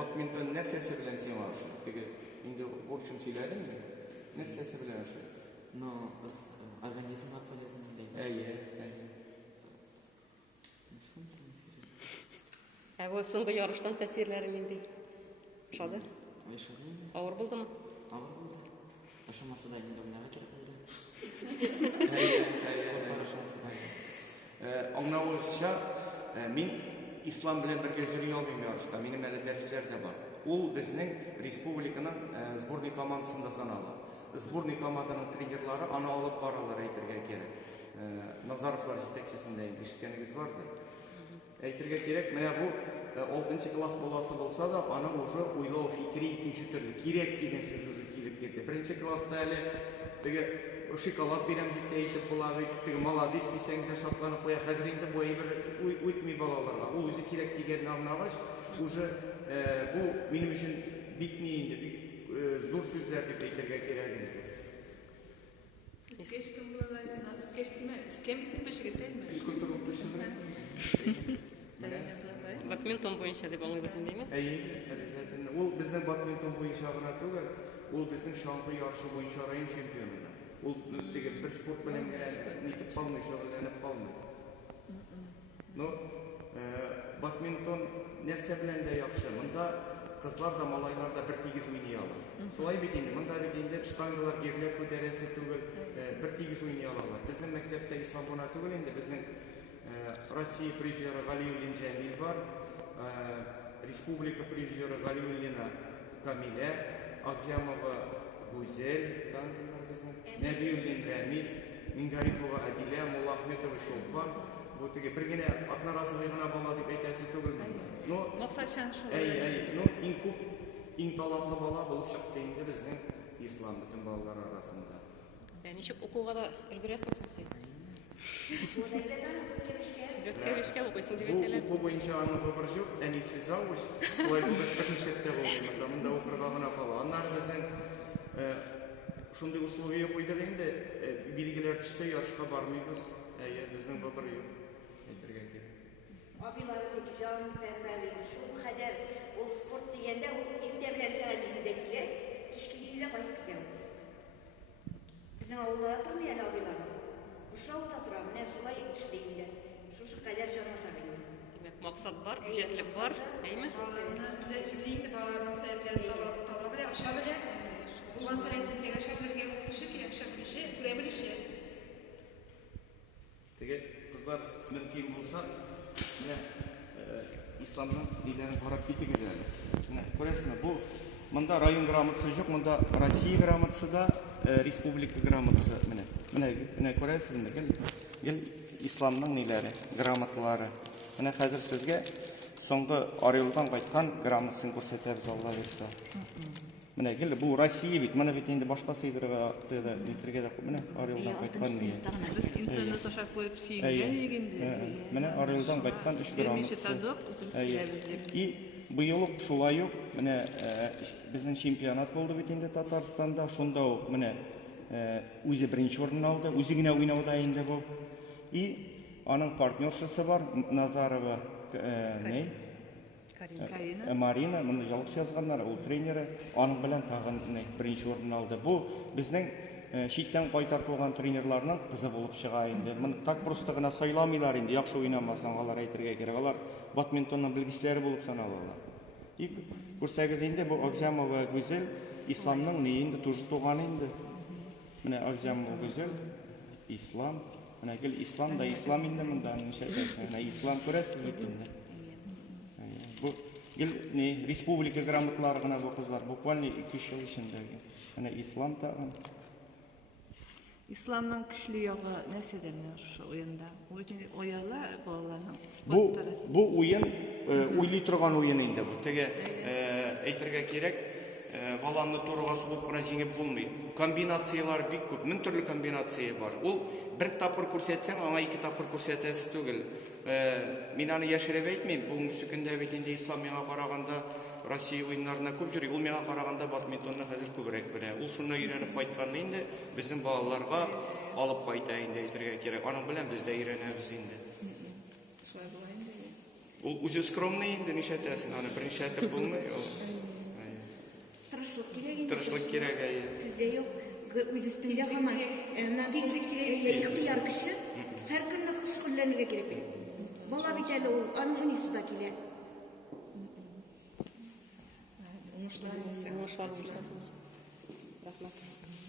badminton nersesi bilen sen aşık? Tege indi в общем söyledin mi? Nersesi bilen aşık? No, biz organizm akvalizmin deyim. Eyye. Bu so'nggi yarışdan ta'sirlari nendek? Yoshadi? Yaşadın mı? Ağır buldimi? Ağır buldu. Yaşaması da elimde oynama gerek oldu. Аңнауышча, мин ислам белән бергә йөри алмыйм ярышта. Минем әле дәресләр дә бар. Ул безнең республиканың сборный командасында санала. Сборный команданың тренерлары аны алып баралар әйтергә кирәк. Назаровлар җитәкчесендә инде ишеткәнегез бардыр. Әйтергә кирәк, менә бу 6 класс баласы булса да, аның уже уйлау фикри икенче төрле. Кирәк дигән сүз уже килеп китте. 1 класста әле теге шоколад бирәм дип әйтеп була бит. Теге молодец дисәң дә шатланып куя. Хәзер инде бу әйбер үтми балаларга. Ул үзе кирәк дигәнне аңлагач, уже бу минем өчен бик ни инде, бик зур сүзләр дип әйтергә кирәк инде. Badminton bo'yicha deb аңлыйбыз инде. Обязательно. Ул безнең badminton буенча гына түгел, ул безнең шаңгы ярышы буенча район чемпионы. Ул теге бер спорт белән генә нитеп калмый, шөгыльләнеп калмый. Ну, badminton нәрсә белән дә яхшы. Монда кызлар да, малайлар да бер тигез уйный ала. Шулай бит инде, монда бит инде штангалар, гирләр күтәрәсе түгел, бер тигез уйный алалар. Безнең мәктәптә ислам гына түгел инде, безнең Россия призеры Галиуллин Җәмил бар, республика призеры Галиуллина Камилә, Акзямова Гүзәл, Нәбиуллин Рәмис, Мингарипова Адилә, Муллахметова Шолпан. Бу теге бер генә одноразовый гына бала дип әйтәсе түгел. Ну, максатчан шулай. Ну, иң күп, иң талантлы бала булып чыкты инде безнең ислам бөтен балалар арасында. Ничек укуга да өлгерәсең син? Дөрткәлешкә укыйсың дип әйтәләр. Бу буенча аның выбор юк, әнисе завуч, шулай булып беренчәттә булды. Монда укырга гына кала. Аннары безнең шундый условия куйдык инде, билгеләр төшсә ярышка бармыйбыз. Безнең выбор юк. Әйтергә кирәк. Абилары дип җан фәрмәле шул хәдәр ул спорт дигәндә ул иртә белән сәгать 7-дә килә, кичке 7-дә кайтып китә. Безнең авылда тормый әле абилар. Ошо авылда тора, менә шулай эшләйдә. Шушы кадәр җан атар инде. Димәк, максат бар, үҗәтлек бар, әйме? Балаларны излейди, балаларның сәләтләрен таба белә, аша белә. Булган сәләтне бит аша белергә укытучы кирәк, аша белүче, күрә белүче. Теге кызлар мөмкин булса, менә исламның динләрен карап китегез әле. Менә күрәсезме, бу монда район грамотасы юк, монда Россия грамотасы да, республика грамотасы менә. Менә күрәсезме, гел исламның ниләре, грамоталары. Менә хәзер сезгә соңгы Орелдан кайткан грамотасын күрсәтәбез, Алла бирсә. Менә гел бу Россия бит, менә бит инде башка сыйдырга да нитергә дә менә Орелдан кайткан. Biz internet aşağı koyup siyinген eginde. Менә Орелдан кайткан 3 грамотасы. И быел шулай ук менә безнең чемпионат булды бит инде Татарстанда, шунда ук менә үзе беренче урын алды, үзе генә уйнауда инде бу. И аның партнершасы бар, Назарова Марина, моны ялгыш язганнар, ул тренеры, аның белән тагын беренче урын алды. Бу безнең читтән кайтартылган тренерларның кызы булып чыга инде. Моны так просто гына сайламыйлар инде, яхшы уйнамасаң алар әйтергә кирәк. Алар badmintonның белгечләре булып саналалар. И күрсәгез инде бу Акзямова Гүзәл исламның ни инде тоже туган инде. Менә Акзямова Гүзәл ислам, менә гел ислам да ислам инде монда ничә әйтәсең. Менә ислам күрәсез бит инде. Бу гел ни республика грамоталары гына бу кызлар, буквально 2 ел эчендә. Менә ислам тагын. İslamның көчле ягы нәрсәдә менә шушы уенда? Ояла балаларның спорттары. Бу уен уйлый торган уен инде бу. Теге әйтергә кирәк, баланы турыга сугып кына җиңеп булмый. Комбинациялар бик күп, мең төрле комбинация бар. Ул бер тапкыр күрсәтсәң, аңа 2 тапкыр күрсәтәсе түгел. Мин аны яшереп әйтмим, бүгенге көндә бит инде ислам миңа караганда Россия уеннарына күп йөри. Ул миңа караганда badmintonны хәзер күбрәк белә. Ул шуны өйрәнеп кайткан инде, безнең балаларга алып кайта инде әйтергә кирәк. Аның белән без дә өйрәнәбез инде. Шулай була инде. Ул үзе скромный инде, нишәтәсен, аны берничә әйтеп булмый. Тырышлык кирәк инде. Тырышлык кирәк, Сездә юк. Үз өстендә һаман ихтыяр кеше һәр көнне шөгыльләнергә кирәк. Бала бит әле ул, аның унысы да килә. Уңышлар булсын.